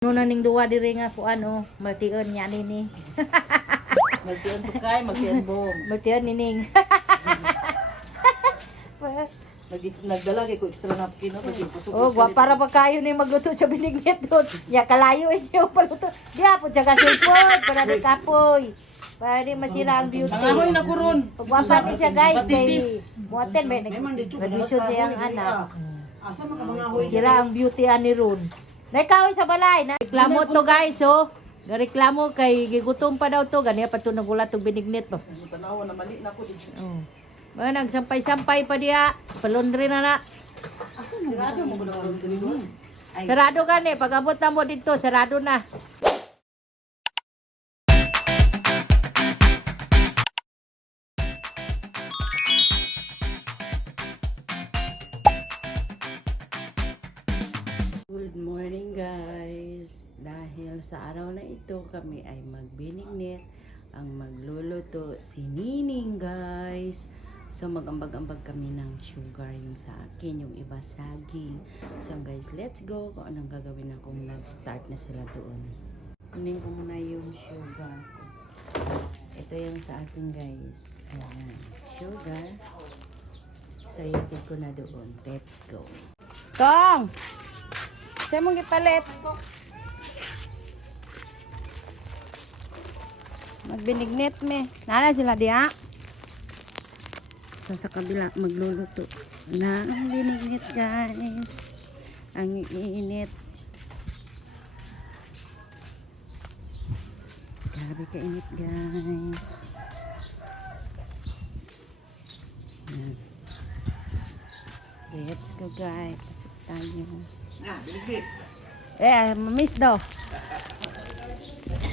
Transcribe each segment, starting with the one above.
No naning duwa diri nga ko ano, martion nya nini. Magtiyan po kay, magtiyan bom. Martion nining. Nagdala kay ko extra napkin no kasi pasok. Oh, gwa para pa kayo ni magluto sa binignit doon. Ya kalayo inyo paluto. Di apo jaga sipon para di kapoy. Para di masira ang beauty. Nangahoy na ko ron. Pagwapa ni siya guys kay buhaten may tradisyon siyang anak. Asa man ka mangahoy? Sira ang beauty ani ron. Naikaw sa balay na reklamo to guys oh. Gareklamo kay gigutom pa daw to ganiya pa to nagulat og binignit pa. Tanawa na mali na ko dito. Oh. Mga nagsampay-sampay pa diya. Palundri na na. Asa man sarado mo ba na dito? Sarado gani. Pag abot na mo dito, sarado na. Good morning guys. Dahil sa araw na ito, kami ay magbinignit. Ang magluluto si Nining guys. So mag-ambag-ambag kami ng sugar yung sa akin, yung iba saging. So guys, let's go kung anong gagawin na kung nag-start na sila doon. Kunin ko muna yung sugar. Ito yung sa akin guys. Ayan, sugar. So ihatid ko na doon. Let's go. Tong! Saan mong ipalit? Magbinignit me. Nana sila diya? Sa kabila magluluto na ang binignit guys. Ang iinit. Grabe kainit guys. Yan. Let's go guys. Pasok tayo. Mamiss daw.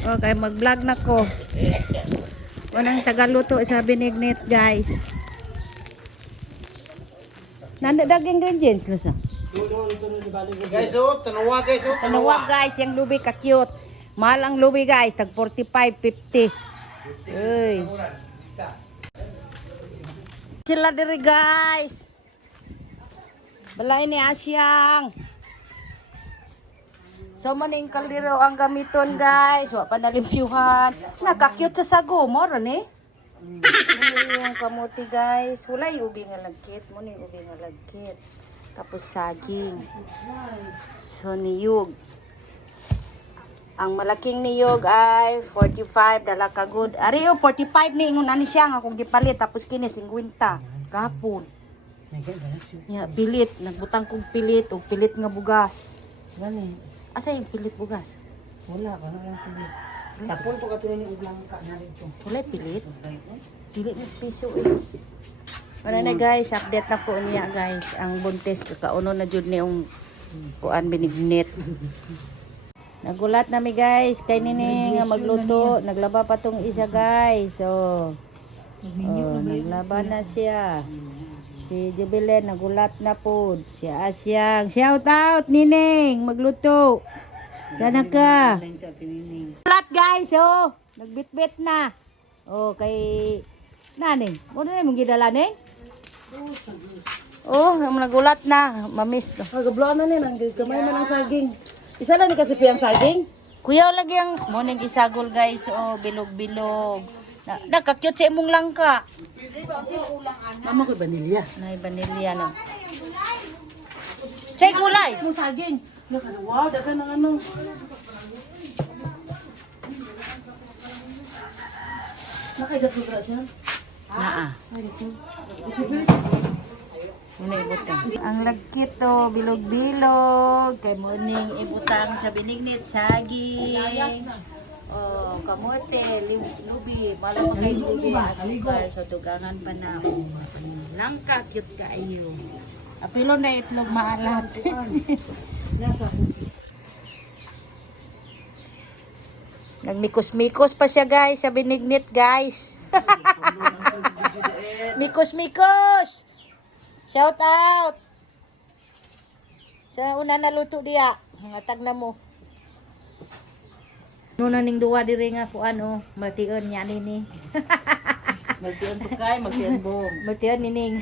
Okay, mag-vlog na ko. Unang tagaluto sa binignit guys. Nanda daging ingredients lasa. Guys, oh, tanawa guys, oh, Tanawa guys, yung lubi ka cute. Mahal ang lubi guys, tag 45.50. Uy. Sila diri guys. Balay ni Asyang. So maning kaldero ang gamiton guys. Wa pa nalimpyuhan. Naka-cute sa sago mo ron eh. Yung kamuti guys. Hulay ubi nga lagkit. Muna yung ubi nga lagkit. Tapos saging. So niyog. Ang malaking niyog ay 45. Dala ka good. Ari o 45 ni ingon ani siya nga kung gipalit. Tapos kini 50. Kapon. Ya, pilit. Nagbutang kong pilit. O pilit nga bugas. Gani. Asa yung pilit bugas? Wala ka na lang pilit. Tapon to ka tuloy yung ublang ka na rito. Wala pilit. Pilit na piso eh. Wala na guys, update na po niya guys. Ang buntis, kakauno na dyan na yung kuan binignit. Nagulat nami guys, kay nini nga magluto. Naglaba pa tong isa guys. So, naglaba na siya. Si Jubilee nagulat na po. Si Asyang. Shout out Nining, magluto. Sana ka. Gulat guys, oh. Nagbitbit na. Oh, kay Naning. Ano na mong gidala, Ning? Oh, nagulat na. Mamiss to. Gabloan na nang kamay man ang saging. Isa lang ni kasi piyang saging. Kuya, lagi ang morning isagol guys. Oh, bilog-bilog. Nakakyut sa imong langka. Mama ko vanilya. Nay vanilya no. Check gulay. Ang saging. Wow, dagan ng ano. Nakaigas mo ba siya? Naa. Muna ibutang. Ang lagkit to, bilog-bilog. Kay morning ibutang sa binignit, saging. Oh, kamote, lubi, malamang kay lubi at sugar. So, tugangan pa na. Langka, cute ka ayo. Apilo na itlog maalat. Nagmikos-mikos pa siya guys, sa binignit guys. Mikos-mikos! Shout out! Sa una naluto diya, ngatag na mo. No naning duwa diri nga ko ano, martion nya nini. Magtiyan po kay, magtiyan bom. Martion nining.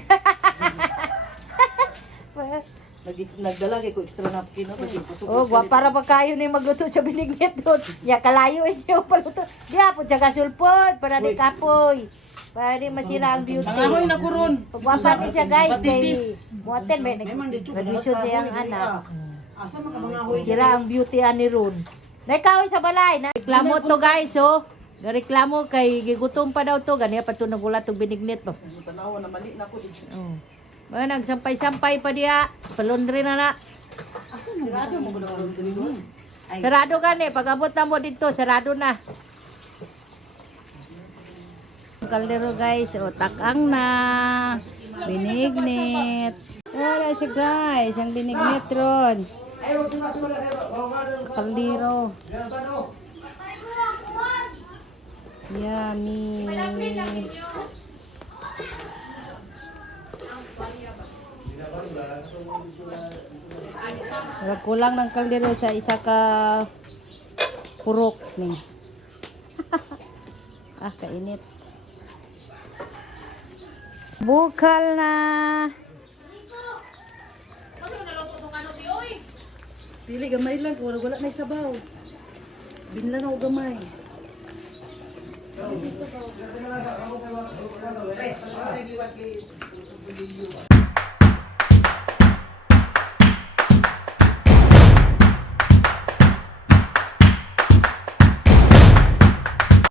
Nagdala kay ko extra napkin no kasi pasok. Oh, gwa para pa kayo ni magluto sa binignit doon. Ya kalayo inyo paluto. Diya po tsaka sulpot para di kapoy. Para di masira ang beauty. Mangahoy na ko ron. Pagwapa ni siya guys kay Patitis. Muaten may tradisyon siyang anak. Asa man ka mangahoy? Sira ang beauty ani ron. Naikaw sa balay na reklamo to guys oh. Gareklamo kay gigutom pa daw to ganiya pa to nagulat og binignit po. Tanawa na mali na ko dito. Oh. Mga nagsampay-sampay pa diya. Palundri na na. Asa man sirado mo ba daw dito? Ay, Sarado gani. Pag-abot na mo dito, sarado na. Ang kaldero guys. O, takang na. Binignit. Wala siya guys. Ang binignit ron. Sa kaldero. Yummy. Wala kulang ng kaldero sa isa ka purok ni. Kainit. Bukal na. pili gamay lang ko wala na sabaw. Binlan ako gamay. Sabaw.